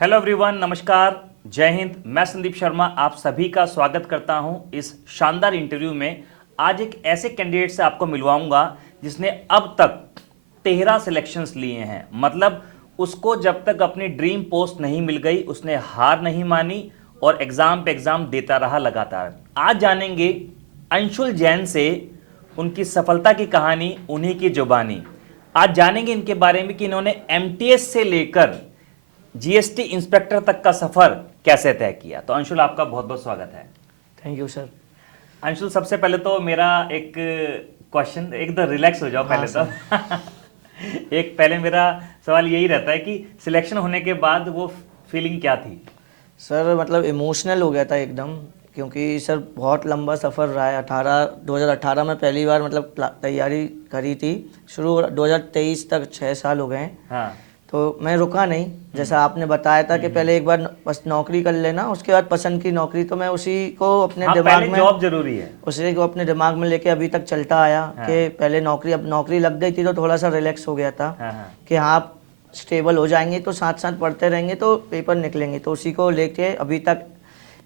Hello everyone, नमस्कार, जय हिंद। मैं संदीप शर्मा आप सभी का स्वागत करता हूं इस शानदार इंटरव्यू में। आज एक ऐसे कैंडिडेट से आपको मिलवाऊंगा जिसने अब तक 13 सिलेक्शंस लिए हैं। मतलब उसको जब तक अपनी ड्रीम पोस्ट नहीं मिल गई उसने हार नहीं मानी और एग्जाम पे एग्जाम देता रहा लगातार। आज जानेंगे अंशुल जैन से उनकी सफलता की कहानी, उन्हीं की जुबानी। आज जानेंगे इनके बारे में कि इन्होंने एमटीएस से लेकर जीएसटी इंस्पेक्टर तक का सफर कैसे तय किया। तो अंशुल, आपका बहुत बहुत स्वागत है। Thank you sir. अंशुल, सबसे पहले तो मेरा एक क्वेश्चन, एकदम रिलैक्स हो जाओ हाँ पहले तो एक पहले मेरा सवाल यही रहता है कि सिलेक्शन होने के बाद वो फीलिंग क्या थी? सर मतलब इमोशनल हो गया था एकदम, क्योंकि सर बहुत लंबा सफ़र रहा है। 2018 में पहली बार मतलब तैयारी करी थी। शुरू 2023 तक 6 साल हो गए हैं। हाँ। तो मैं रुका नहीं, जैसा आपने बताया था कि पहले एक बार बस नौकरी कर लेना, उसके बाद पसंद की नौकरी। तो मैं उसी को अपने हाँ, दिमाग पहले में जॉब जरूरी है। उसी को अपने दिमाग में लेके अभी तक चलता आया कि पहले नौकरी, अब नौकरी लग गई थी तो थोड़ा सा रिलैक्स हो गया था हाँ हाँ। कि हाँ स्टेबल हो जाएंगे तो साथ साथ पढ़ते रहेंगे तो पेपर निकलेंगे। तो उसी को लेके अभी तक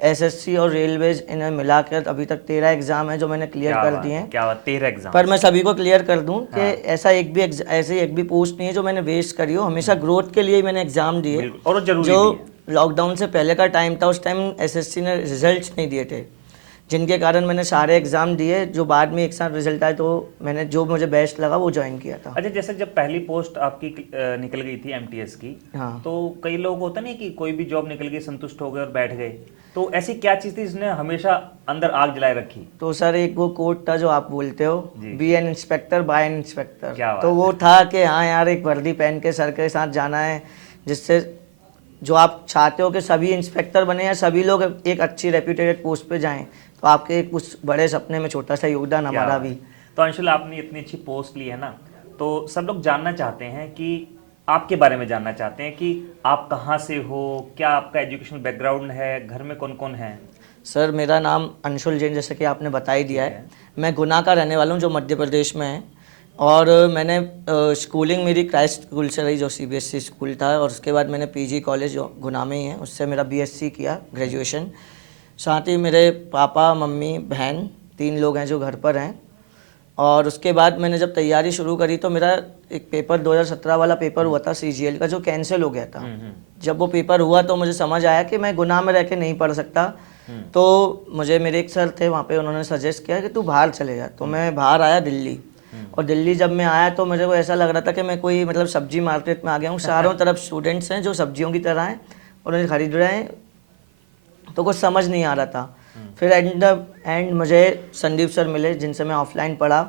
एसएससी और रेलवेज इन्हें मिलाकर अभी तक 13 एग्ज़ाम है जो मैंने क्लियर कर दिए हैं। क्या बात, 13 एग्जाम। पर मैं सभी को क्लियर कर दूं कि ऐसी एक भी पोस्ट नहीं है जो मैंने वेस्ट करी हो। हमेशा ग्रोथ के लिए ही मैंने एग्ज़ाम दिए। बिल्कुल, और वो जरूरी जो भी है। लॉकडाउन से पहले का टाइम था, उस टाइम एसएससी ने रिजल्ट्स नहीं दिए थे, जिनके कारण मैंने सारे एग्ज़ाम दिए। जो बाद में एक साथ रिजल्ट आए तो मैंने जो मुझे बेस्ट लगा वो ज्वाइन किया था। अच्छा, जैसे जब पहली पोस्ट आपकी निकल गई थी एमटीएस की, हाँ। तो कई लोग होता नहीं कि कोई भी जॉब निकल गई, संतुष्ट हो गए और बैठ गए। तो ऐसी क्या चीज़ थी जिसने हमेशा अंदर आग जलाए रखी? तो सर एक वो कोट था जो आप बोलते हो, जी। Be an inspector by an inspector. क्या बात तो वो था कि हाँ यार, एक वर्दी पहन के सर के साथ जाना है, जिससे जो आप चाहते हो कि सभी इंस्पेक्टर बने या सभी लोग एक अच्छी रेप्यूटेड पोस्ट पे जाएं। तो आपके कुछ बड़े सपने में छोटा सा योगदान क्या हमारा बात। भी। तो अंशुल, आपने इतनी अच्छी पोस्ट ली है ना, तो सब लोग जानना चाहते हैं कि आपके बारे में जानना चाहते हैं कि आप कहाँ से हो, क्या आपका एजुकेशनल बैकग्राउंड है, घर में कौन कौन है? सर मेरा नाम अंशुल जैन, जैसे कि आपने बता ही दिया ठीक है। है। मैं गुना का रहने वाला हूँ जो मध्य प्रदेश में है। और मैंने स्कूलिंग मेरी क्राइस्ट स्कूल से रही जो सीबीएसई स्कूल था, और उसके बाद मैंने पीजी कॉलेज जो गुना में ही है उससे मेरा बीएससी किया ग्रेजुएशन। साथ ही मेरे पापा मम्मी बहन 3 लोग हैं जो घर पर हैं। और उसके बाद मैंने जब तैयारी शुरू करी तो मेरा एक पेपर 2017 वाला पेपर हुआ था सीजीएल का, जो कैंसिल हो गया था। जब वो पेपर हुआ तो मुझे समझ आया कि मैं गुनाह में रह के नहीं पढ़ सकता। तो मुझे मेरे एक सर थे वहाँ पे, उन्होंने सजेस्ट किया कि तू बाहर चले जा। तो मैं बाहर आया दिल्ली। और दिल्ली जब मैं आया तो मुझे को ऐसा लग रहा था कि मैं कोई मतलब सब्जी मार्केट में आ गया हूँ। चारों तरफ स्टूडेंट्स हैं जो सब्जियों की तरह हैं और उन्हें खरीद रहे हैं, तो कुछ समझ नहीं आ रहा था। फिर एंड मुझे संदीप सर मिले जिनसे मैं ऑफलाइन पढ़ा।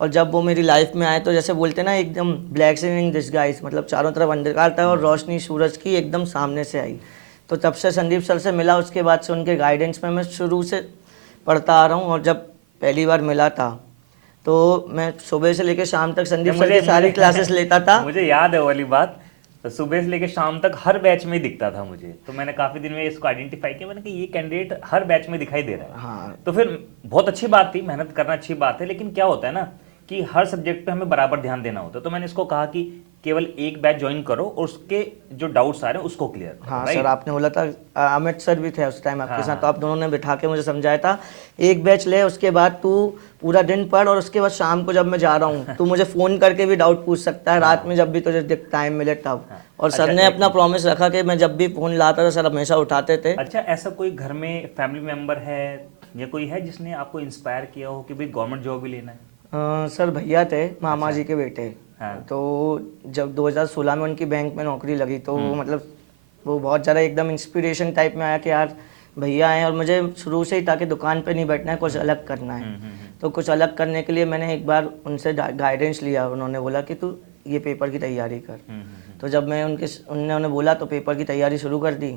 और जब वो मेरी लाइफ में आए तो जैसे बोलते ना, एकदम ब्लैसिंग इन डिस्गाइज, मतलब चारों तरफ अंधकार था और रोशनी सूरज की एकदम सामने से आई। तो तब से संदीप सर से मिला, उसके बाद से उनके गाइडेंस में मैं शुरू से पढ़ता आ रहा हूँ। और जब पहली बार मिला था तो मैं सुबह से लेकर शाम तक संदीप सर की सारी क्लासेस लेता था। मुझे याद है वो वाली बात। तो सुबह से लेकर शाम तक हर बैच में ही दिखता था मुझे। तो मैंने काफी दिन में इसको आइडेंटिफाई किया, मैंने कहा ये कैंडिडेट हर बैच में दिखाई दे रहा है। हाँ। तो फिर बहुत अच्छी बात थी, मेहनत करना अच्छी बात है, लेकिन क्या होता है ना कि हर सब्जेक्ट पे हमें बराबर ध्यान देना होता है। तो मैंने इसको कहा कि केवल एक बैच ज्वाइन करो और उसके जो डाउट्स आ रहे हैं उसको क्लियर करो। हाँ राइट? सर, आपने बोला था, अमित सर भी थे उस टाइम आपके हाँ, साथ, हाँ। तो आप दोनों ने बिठा के मुझे समझाया था एक बैच ले, उसके बाद तू पूरा दिन पढ़ और उसके बाद शाम को जब मैं जा रहा हूँ तू मुझे फ़ोन करके भी डाउट पूछ सकता है, रात में जब भी तुझे टाइम मिले तब। और सर अच्छा, ने अपना प्रॉमिस रखा कि मैं जब भी फ़ोन लाता था सर हमेशा उठाते थे। अच्छा, ऐसा कोई घर में फैमिली मेंबर है या कोई है जिसने आपको इंस्पायर किया हो कि भाई गवर्नमेंट जॉब ही लेना है? सर भैया थे, मामा अच्छा। जी के बेटे। हाँ। तो जब 2016 में उनकी बैंक में नौकरी लगी तो मतलब वो बहुत ज़्यादा एकदम इंस्पिरेशन टाइप में आया कि यार भैया हैं। और मुझे शुरू से ही था कि दुकान पे नहीं बैठना है, कुछ अलग करना है। तो कुछ अलग करने के लिए मैंने एक बार उनसे गाइडेंस लिया। उन्होंने बोला कि तू ये पेपर की तैयारी कर। तो जब मैं उन्होंने बोला तो पेपर की तैयारी शुरू कर दी।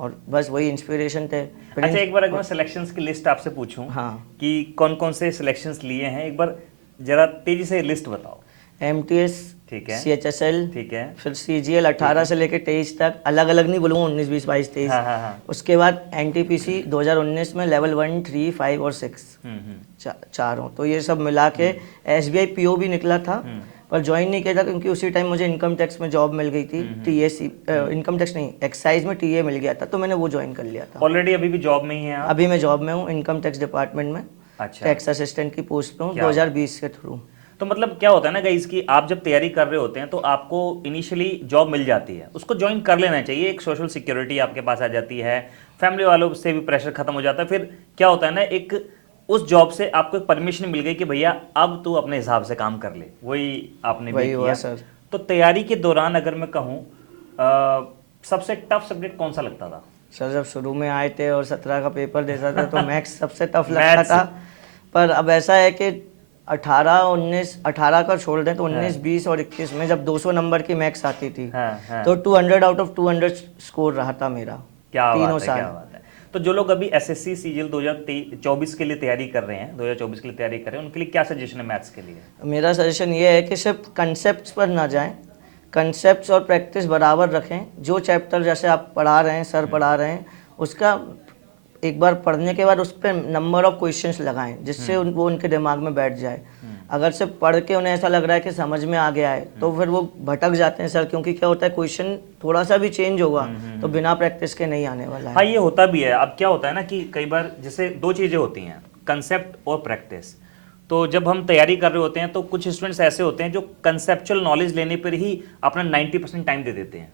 और बस वही इंस्पिरेशन थे। अच्छा, एक बार अगर मैं सिलेक्शंस की लिस्ट आपसे पूछूं हाँ। कि कौन कौन से सिलेक्शंस लिए हैं, एक बार जरा तेजी से लिस्ट बताओ। एमटीएस, ठीक है। सीएचएसएल, ठीक है। फिर सीजीएल 18 से लेकर 23 तक, अलग अलग नहीं बोलूँगा, 19 20 22 23। हाँ हाँ हाँ। उसके बाद एनटीपीसी 2019 में लेवल 1 3 5 और 6 चारों। तो ये सब मिला के एसबीआई पीओ भी निकला था, पर ज्वाइन नहीं किया था क्योंकि उसी टाइम मुझे इनकम टैक्स में जॉब मिल गई थी, टीएसी इनकम टैक्स नहीं, एक्साइज में टीए मिल गया था, तो मैंने वो ज्वाइन कर लिया था। ऑलरेडी अभी भी जॉब में ही हैं आप? अभी मैं जॉब में हूँ, इनकम टैक्स डिपार्टमेंट में अच्छा। टैक्स असिस्टेंट की पोस्ट पे हूँ, क्या 2020 के थ्रू। तो मतलब क्या होता है ना गाइस कि आप जब तैयारी कर रहे होते हैं तो आपको इनिशियली जॉब मिल जाती है, उसको ज्वाइन कर लेना चाहिए। एक सोशल सिक्योरिटी आपके पास आ जाती है, फैमिली वालों से भी प्रेशर खत्म हो जाता है। फिर क्या होता है ना, एक उस जॉब से आपको एक परमिशन मिल गई कि भैया अब तू अपने हिसाब से काम कर ले, वही आपने भी वही हुआ किया। सर। तो तैयारी के दौरान अगर मैं कहूँ सबसे टफ सब्जेक्ट कौन सा लगता था? सर जब शुरू में आए थे और 17 का पेपर देता था तो मैथ्स सबसे टफ लगता मैथ्स। था। पर अब ऐसा है कि 18 का छोड़ दें तो 19, 20 और 21 में जब 200 नंबर की मैथ्स आती थी तो 200 आउट ऑफ 200 स्कोर रहा था मेरा। क्या तीनों बात है, साल। क्या बात है। तो जो लोग अभी एसएससी सीजीएल 2024 के लिए तैयारी कर रहे हैं, 2024 के लिए तैयारी कर रहे हैं, उनके लिए क्या सजेशन है मैथ्स के लिए? मेरा सजेशन ये है कि सिर्फ कंसेप्ट पर ना जाएं, कंसेप्ट्स और प्रैक्टिस बराबर रखें। जो चैप्टर जैसे आप पढ़ा रहे हैं, सर पढ़ा रहे हैं, उसका एक बार पढ़ने के बाद उस पर नंबर ऑफ क्वेश्चंस लगाएं जिससे वो उनके दिमाग में बैठ जाए। अगर सिर्फ पढ़ के उन्हें ऐसा लग रहा है कि समझ में आ गया है तो फिर वो भटक जाते हैं सर, क्योंकि क्या होता है क्वेश्चन थोड़ा सा भी चेंज होगा तो बिना प्रैक्टिस के नहीं आने वाला है। हाँ, ये होता भी है। अब क्या होता है ना कि कई बार जैसे दो चीज़ें होती हैं, कंसेप्ट और प्रैक्टिस। तो जब हम तैयारी कर रहे होते हैं तो कुछ स्टूडेंट्स ऐसे होते हैं जो कंसेप्चुअल नॉलेज लेने पर ही अपना 90% टाइम दे देते हैं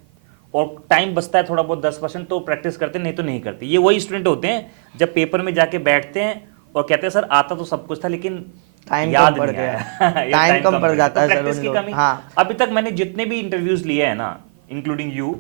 और टाइम बचता है थोड़ा बहुत 10% तो प्रैक्टिस करते हैं, नहीं तो नहीं करते। ये वही स्टूडेंट होते हैं जब पेपर में जाके बैठते हैं और कहते हैं सर आता तो सब कुछ था लेकिन टाइम याद कम पड़ नहीं गया। आया। ये टाइम कम पड़ गया। जाता तो है सर प्रैक्टिस उन की लोग। कमी। हाँ। अभी तक मैंने जितने भी इंटरव्यूज लिए हैं ना, इंक्लूडिंग यू,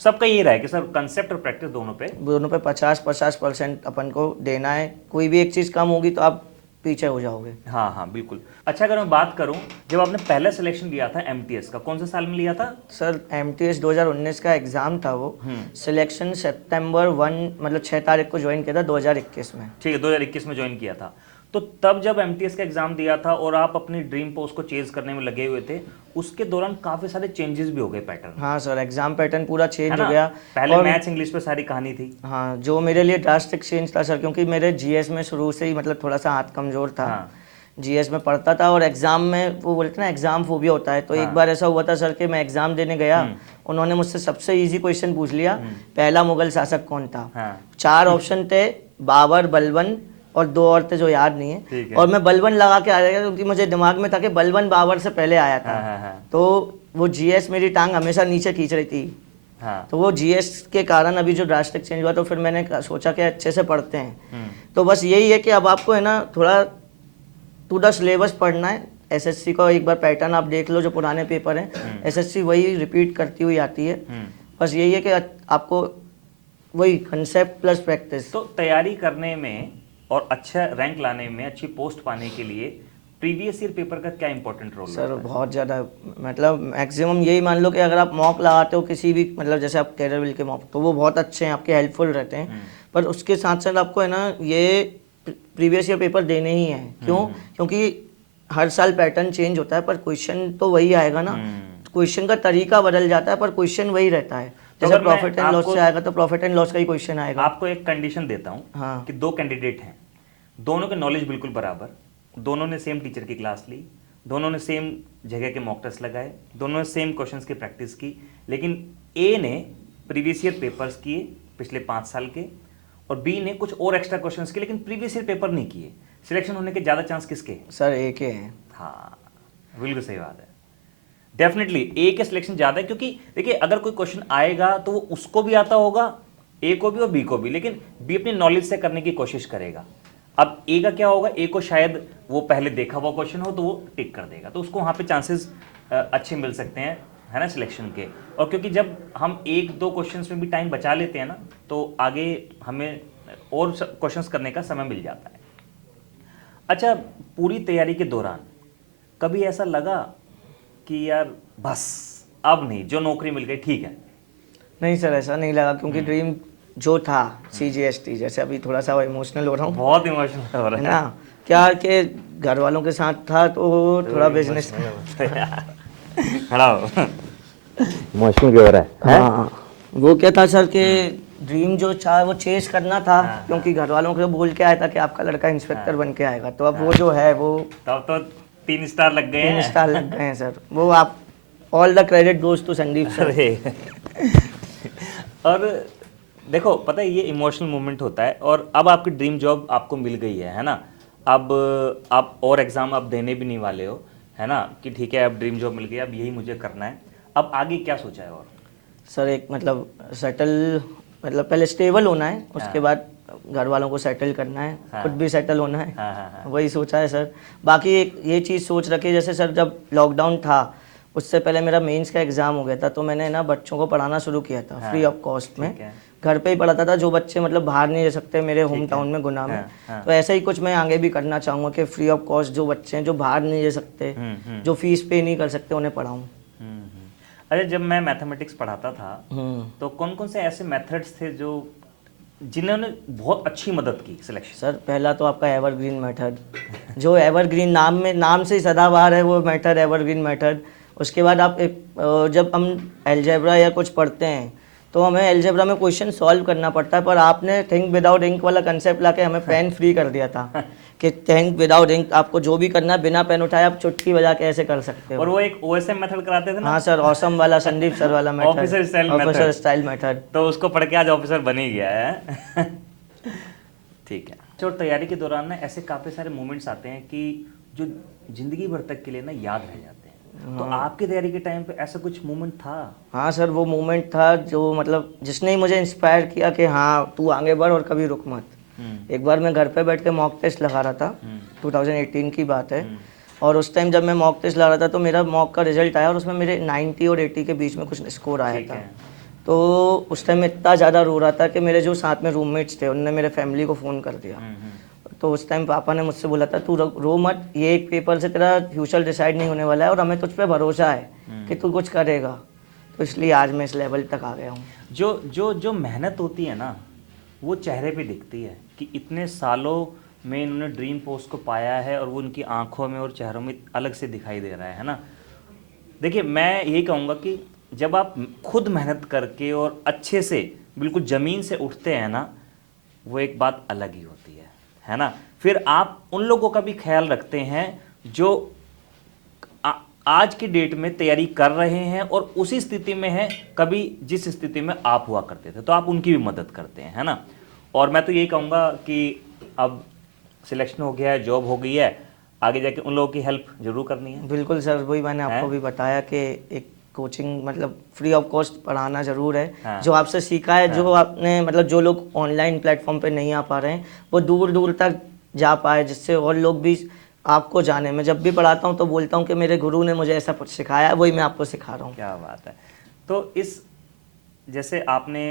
सबका ये रहा है कि सर कंसेप्ट और प्रैक्टिस दोनों पे 50% अपन को देना है। कोई भी एक चीज़ कम होगी तो आप पीछे हो जाओगे। हाँ हाँ बिल्कुल। अच्छा, अगर मैं बात करूं, जब आपने पहला सिलेक्शन लिया था एमटीएस का, कौन से साल में लिया था? सर एमटीएस 2019 का एग्ज़ाम था वो। सिलेक्शन सितंबर 1 मतलब 6 तारीख को ज्वाइन किया था 2021 में। ठीक है, 2021 में ज्वाइन किया था। तो तब जब एमटीएस का एग्जाम दिया था और आप अपनी ड्रीम पोस्ट को चेज करने में लगे हुए थे, उसके दौरान काफी सारे चेंजेस भी हो गए पैटर्न। हाँ सर, एग्ज़ाम पैटर्न पूरा है चेंज ना? हो गया। पहले और मैथ्स इंग्लिश पे सारी कहानी थी। हाँ, जो मेरे लिए ड्रास्टिक चेंज था सर, क्योंकि मेरे जीएस में शुरू से ही मतलब थोड़ा सा हाथ कमज़ोर था। हाँ। जीएस में पढ़ता था और एग्ज़ाम में वो बोलते हैं ना एग्ज़ाम फोबिया होता है, तो एक बार ऐसा हुआ था सर कि मैं एग्ज़ाम देने गया, उन्होंने मुझसे सबसे इजी क्वेश्चन पूछ लिया, पहला मुगल शासक कौन था। हाँ। 4 ऑप्शन थे, बाबर, बलबन और 2 और थे जो याद नहीं ठीक है, है। और मैं बलबन लगा के आ गया क्योंकि मुझे दिमाग में था कि बलबन बाबर से पहले आया था। हाँ, हाँ, हाँ। तो वो जीएस मेरी टांग हमेशा नीचे खींच रही थी। हाँ। तो वो जीएस के कारण अभी जो ड्रास्टिक चेंज हुआ, तो फिर मैंने सोचा कि अच्छे से पढ़ते हैं। तो बस यही है कि अब आपको है ना थोड़ा टू द सिलेबस पढ़ना है। एसएससी का एक बार पैटर्न आप देख लो, जो पुराने पेपर हैं एसएससी वही रिपीट करती हुई आती है। बस यही है कि आपको वही कंसेप्ट प्लस प्रैक्टिस। तो तैयारी करने में और अच्छा रैंक लाने में, अच्छी पोस्ट पाने के लिए प्रीवियस ईयर पेपर का क्या इंपॉर्टेंट रोल सर बहुत ज़्यादा, मतलब मैक्सिमम यही मान लो कि अगर आप मॉक लगाते हो किसी भी, मतलब जैसे आप कैरियर के मॉक, तो वो बहुत अच्छे हैं, आपके हेल्पफुल रहते हैं। पर उसके साथ साथ आपको है ना ये प्रीवियस ईयर पेपर देने ही हैं। क्यों? क्योंकि हर साल पैटर्न चेंज होता है पर क्वेश्चन तो वही आएगा ना। क्वेश्चन का तरीका बदल जाता है पर क्वेश्चन वही रहता है। जैसे अगर मैं प्रॉफिट एंड लॉस से आएगा तो प्रॉफिट एंड लॉस का ही क्वेश्चन आएगा। आपको एक कंडीशन देता हूँ हाँ। कि दो कैंडिडेट हैं, दोनों के नॉलेज बिल्कुल बराबर, दोनों ने सेम टीचर की क्लास ली, दोनों ने सेम जगह के मॉक टेस्ट लगाए, दोनों ने सेम क्वेश्चंस की प्रैक्टिस की, लेकिन ए ने प्रीवियस ईयर पेपर्स किए पिछले 5 साल के और बी ने कुछ और एक्स्ट्रा क्वेश्चंस किए लेकिन प्रीवियस ईयर पेपर नहीं किए। सिलेक्शन होने के ज़्यादा चांस किसके? सर ए के हैं। हाँ, बिल्कुल सही बात है। डेफिनेटली ए के सिलेक्शन ज़्यादा है, क्योंकि देखिए अगर कोई क्वेश्चन आएगा तो वो उसको भी आता होगा, ए को भी और बी को भी, लेकिन बी अपनी नॉलेज से करने की कोशिश करेगा। अब ए का क्या होगा, ए को शायद वो पहले देखा हुआ क्वेश्चन हो तो वो टिक कर देगा, तो उसको वहाँ पे चांसेस अच्छे मिल सकते हैं, है ना, सिलेक्शन के। और क्योंकि जब हम 1-2 क्वेश्चंस में भी टाइम बचा लेते हैं ना, तो आगे हमें और क्वेश्चंस करने का समय मिल जाता है। अच्छा, पूरी तैयारी के दौरान कभी ऐसा लगा कि यार बस अब नहीं, जो नौकरी मिल गई ठीक है? नहीं सर, ऐसा नहीं लगा, क्योंकि ड्रीम जो था CGST, जैसे अभी थोड़ा सा इमोशनल हो रहा हूँ, बहुत इमोशनल हो रहा है ना, क्या कि घर वालों के साथ था तो थोड़ा बिजनेस खड़ा हो। इमोशनल क्यों हो रहा है? हाँ, वो क्या था सर कि ड्रीम जो था वो चेस करना था, क्योंकि घर वालों को बोल के आया था कि आपका लड़का इंस्पेक्टर बन के आएगा, तो अब वो जो है वो तब तो 3 स्टार लग गए 3 हैं। स्टार लग गए हैं सर। वो आप all the credit goes to Sandeep sir. अरे और देखो पता है ये इमोशनल मोमेंट होता है, और अब आपकी ड्रीम जॉब आपको मिल गई है ना। अब आप और एग्ज़ाम आप देने भी नहीं वाले हो, है ना, कि ठीक है अब ड्रीम जॉब मिल गई, अब यही मुझे करना है। अब आगे क्या सोचा है? और सर एक मतलब सेटल, मतलब पहले स्टेबल होना है, उसके बाद घर वालों को सेटल करना है, खुद भी सेटल होना है। हाँ हाँ हाँ। वही सोचा है सर। बाकी एक ये चीज़ सोच रखी है, जैसे सर जब लॉकडाउन था उससे पहले मेरा मेंस का एग्ज़ाम हो गया था, तो मैंने ना बच्चों को पढ़ाना शुरू किया था फ्री ऑफ कॉस्ट में। ठीक है। घर पे ही पढ़ाता था, जो बच्चे मतलब बाहर नहीं रह सकते मेरे होम टाउन में गुना में। तो ऐसा ही कुछ मैं आगे भी करना चाहूँगा कि फ्री ऑफ कॉस्ट जो बच्चे हैं जो बाहर नहीं रह सकते, जो फीस पे नहीं कर सकते, उन्हें पढ़ाऊँ। अरे जब मैं मैथमेटिक्स पढ़ाता था तो कौन कौन से ऐसे मेथड्स थे जो जिन्होंने बहुत अच्छी मदद की सिलेक्शन? सर पहला तो आपका एवरग्रीन मेथड, जो एवरग्रीन नाम से ही सदाबहार है वो मेथड, एवरग्रीन मेथड। उसके बाद आप जब हम अलजेब्रा या कुछ पढ़ते हैं तो हमें अलजेब्रा में क्वेश्चन सॉल्व करना पड़ता है, पर आपने थिंक विदाउट इंक वाला कंसेप्ट लाके हमें पेन फ्री कर दिया था कि थिंक विदाउट इंक, आपको जो भी करना है बिना पेन उठाए आप चुटकी बजा के ऐसे कर सकते हो। और वो एक ओएसएम मेथड कराते थे ना? हाँ सर, ऑसम वाला, संदीप सर वाला method, officer style method. Officer style method. तो उसको पढ़ के आज ऑफिसर बन ही गया है। ठीक है। और तैयारी के दौरान ना ऐसे काफ़ी सारे मोमेंट्स आते हैं कि जो जिंदगी भर तक के लिए ना याद रह जाते हैं। तो आपकी तैयारी के टाइम पे ऐसा कुछ मोमेंट था? हाँ सर, वो मोमेंट था जो मतलब जिसने ही मुझे इंस्पायर किया कि हाँ तू आगे बढ़ और कभी रुक मत। एक बार मैं घर पे बैठ के मॉक टेस्ट लगा रहा था, 2018 की बात है, और उस टाइम जब मैं मॉक टेस्ट लगा रहा था तो मेरा मॉक का रिजल्ट आया और उसमें मेरे 90 और 80 के बीच में कुछ स्कोर आया था। तो उस टाइम मैं इतना ज़्यादा रो रहा था कि मेरे जो साथ में रूममेट्स थे उनने मेरे फैमिली को फ़ोन कर दिया। तो उस टाइम पापा ने मुझसे बोला था तू रो मत, ये एक पेपर से तेरा फ्यूचर डिसाइड नहीं होने वाला है और हमें तुझ पे भरोसा है कि तू कुछ करेगा। तो इसलिए आज मैं इस लेवल तक आ गया हूँ। जो जो जो मेहनत होती है ना वो चेहरे पे दिखती है कि इतने सालों में इन्होंने ड्रीम पोस्ट को पाया है, और वो उनकी आंखों में और चेहरों में अलग से दिखाई दे रहा है ना। देखिए मैं यही कहूँगा कि जब आप खुद मेहनत करके और अच्छे से बिल्कुल ज़मीन से उठते हैं ना, वो एक बात अलग ही होती है ना। फिर आप उन लोगों का भी ख्याल रखते हैं जो आज की डेट में तैयारी कर रहे हैं और उसी स्थिति में हैं कभी जिस स्थिति में आप हुआ करते थे, तो आप उनकी भी मदद करते हैं, है ना। और मैं तो यही कहूँगा कि अब सिलेक्शन हो गया है, जॉब हो गई है, आगे जाके उन लोगों की हेल्प जरूर करनी है। बिल्कुल सर, वही मैंने आपको भी बताया कि एक कोचिंग मतलब फ्री ऑफ कॉस्ट पढ़ाना ज़रूर है। हाँ। जो आपसे सीखा है, जो आपने मतलब जो लोग ऑनलाइन प्लेटफॉर्म पे नहीं आ पा रहे हैं वो दूर दूर तक जा पाए, जिससे और लोग भी आपको जाने। मैं जब भी पढ़ाता हूँ तो बोलता हूँ कि मेरे गुरु ने मुझे ऐसा कुछ सिखाया है, वही मैं आपको सिखा रहा हूँ। क्या बात है। तो इस जैसे आपने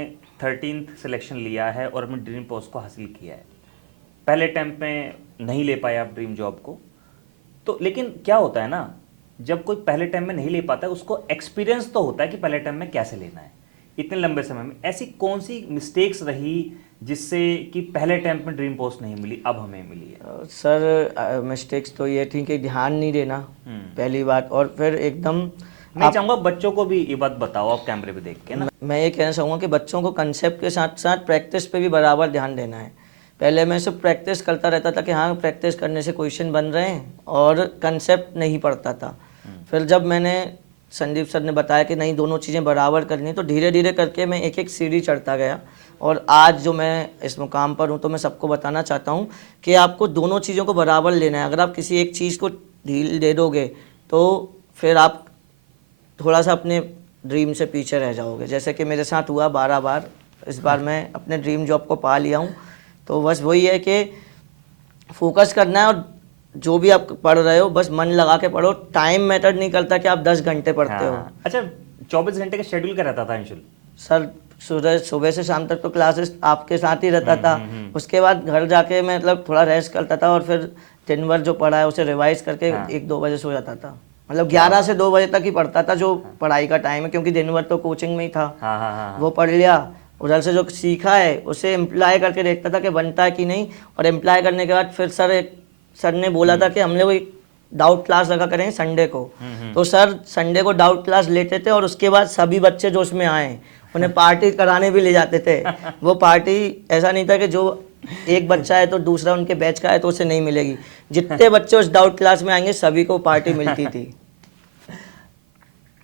13th सिलेक्शन लिया है और अपने ड्रीम पोस्ट को हासिल किया है, पहले टाइम पे नहीं ले पाए आप ड्रीम जॉब को, तो लेकिन क्या होता है ना, जब कोई पहले टाइम में नहीं ले पाता है उसको एक्सपीरियंस तो होता है कि पहले टाइम में कैसे लेना है। इतने लंबे समय में ऐसी कौन सी मिस्टेक्स रही जिससे कि पहले टाइम में ड्रीम पोस्ट नहीं मिली, अब हमें मिली है? सर मिस्टेक्स तो ये थी कि ध्यान नहीं देना पहली बात, और फिर एकदम मैं चाहूँगा बच्चों को भी ये बात बताओ आप कैमरे पे देख के ना। मैं ये कहना चाहूँगा कि बच्चों को कंसेप्ट के साथ साथ प्रैक्टिस पे भी बराबर ध्यान देना है। पहले मैं सिर्फ प्रैक्टिस करता रहता था कि हाँ प्रैक्टिस करने से क्वेश्चन बन रहे हैं, और कंसेप्ट नहीं पढ़ता था। फिर जब मैंने संदीप सर ने बताया कि नहीं दोनों चीज़ें बराबर करनी, तो धीरे धीरे करके मैं एक एक सीढ़ी चढ़ता गया, और आज जो मैं इस मुकाम पर हूँ तो मैं सबको बताना चाहता हूँ कि आपको दोनों चीज़ों को बराबर लेना है। अगर आप किसी एक चीज़ को ढील दे दोगे तो फिर आप थोड़ा सा अपने ड्रीम से पीछे रह जाओगे, जैसे कि मेरे साथ हुआ 12 बार। इस बार मैं अपने ड्रीम जॉब को पा लिया हूँ। तो बस वही है कि फोकस करना है, और जो भी आप पढ़ रहे हो बस मन लगा के पढ़ो। टाइम मैटर नहीं करता कि आप 10 घंटे पढ़ते हो। अच्छा 24 घंटे का शेड्यूल क्या रहता था अंशुल? सर सुबह से शाम तक तो क्लासेस आपके साथ ही रहता था। उसके बाद घर जाके मैं मतलब थोड़ा रेस्ट करता था, और फिर दिन भर जो पढ़ा है उसे रिवाइज करके 1-2 बजे सो जाता था। मतलब 11 से 2 बजे तक ही पढ़ता था, जो पढ़ाई का टाइम है, क्योंकि दिन भर तो कोचिंग में ही था। वो पढ़ लिया, उधर से जो सीखा है उसे इम्प्लाई करके देखता था कि बनता है कि नहीं, और इम्प्लाई करने के बाद फिर सर ने बोला था कि हम लोग एक डाउट क्लास रखा करेंगे संडे को। तो सर संडे को डाउट क्लास लेते थे, और उसके बाद सभी बच्चे जो उसमें आए उन्हें पार्टी कराने भी ले जाते थे। वो पार्टी ऐसा नहीं था कि जो एक बच्चा है तो दूसरा उनके बैच का है तो उसे नहीं मिलेगी। जितने बच्चे उस डाउट क्लास में आएंगे सभी को पार्टी मिलती थी।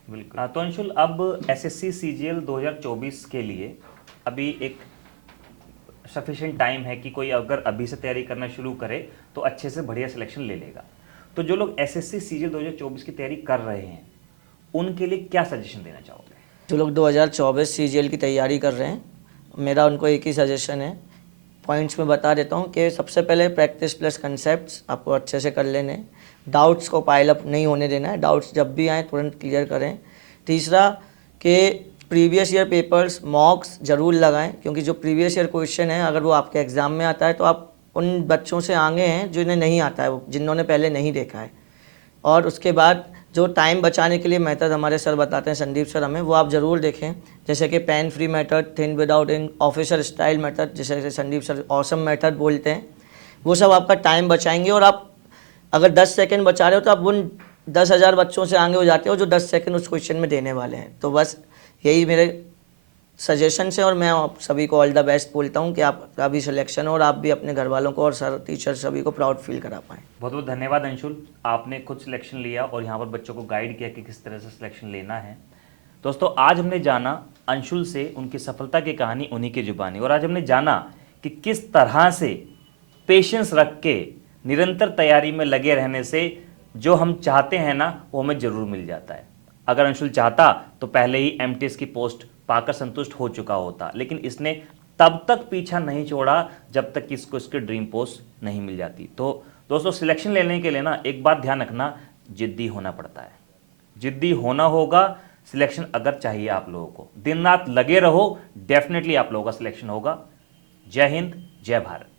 बिल्कुल। तो अंशुल, अब एसएससी सीजीएल 2024 के लिए अभी एक सफिशिएंट टाइम है कि कोई अगर अभी से तैयारी करना शुरू करे तो अच्छे से बढ़िया सिलेक्शन ले लेगा। तो जो लोग एसएससी सीजीएल 2024 की तैयारी कर रहे हैं उनके लिए क्या सजेशन देना चाहोगे? जो लोग 2024 सीजीएल की तैयारी कर रहे हैं, मेरा उनको एक ही सजेशन है, पॉइंट्स में बता देता हूँ कि सबसे पहले प्रैक्टिस प्लस कंसेप्ट्स आपको अच्छे से कर लेने, डाउट्स को पाइल अप नहीं होने देना है, डाउट्स जब भी आए तुरंत क्लियर करें। तीसरा कि प्रीवियस ईयर पेपर्स मॉक्स ज़रूर लगाएं, क्योंकि जो प्रीवियस ईयर क्वेश्चन है अगर वो आपके एग्ज़ाम में आता है तो आप उन बच्चों से आगे हैं जिन्हें नहीं आता है, वो जिन्होंने पहले नहीं देखा है। और उसके बाद जो टाइम बचाने के लिए मेथड हमारे सर बताते हैं, संदीप सर हमें, वो आप ज़रूर देखें, जैसे कि pen free method, thin without ink, officer style method, जैसे संदीप सर ऑसम मेथड बोलते हैं। वो सब आपका टाइम बचाएंगे और आप अगर 10 सेकंड बचा रहे हो तो आप उन 10,000 बच्चों से आगे हो जाते हो जो 10 सेकंड उस क्वेश्चन में देने वाले हैं। तो बस यही मेरे सजेशन है और मैं आप सभी को ऑल द बेस्ट बोलता हूँ कि आपका भी सिलेक्शन हो और आप भी अपने घर वालों को और सर टीचर सभी को प्राउड फील करा पाएँ। बहुत बहुत धन्यवाद अंशुल, आपने खुद सिलेक्शन लिया और यहाँ पर बच्चों को गाइड किया कि किस तरह से सिलेक्शन लेना है। दोस्तों, आज हमने जाना अंशुल से उनकी सफलता की कहानी उन्हीं की जुबानी, और आज हमने जाना कि किस तरह से पेशेंस रख के निरंतर तैयारी में लगे रहने से जो हम चाहते हैं ना वो हमें ज़रूर मिल जाता है। अगर अंशुल चाहता तो पहले ही एमटीएस की पोस्ट पाकर संतुष्ट हो चुका होता, लेकिन इसने तब तक पीछा नहीं छोड़ा जब तक कि इसको इसकी ड्रीम पोस्ट नहीं मिल जाती। तो दोस्तों, सिलेक्शन लेने के लिए ना एक बात ध्यान रखना, जिद्दी होना पड़ता है। जिद्दी होना होगा। सिलेक्शन अगर चाहिए आप लोगों को, दिन रात लगे रहो, डेफिनेटली आप लोगों का सिलेक्शन होगा। जय हिंद, जय भारत।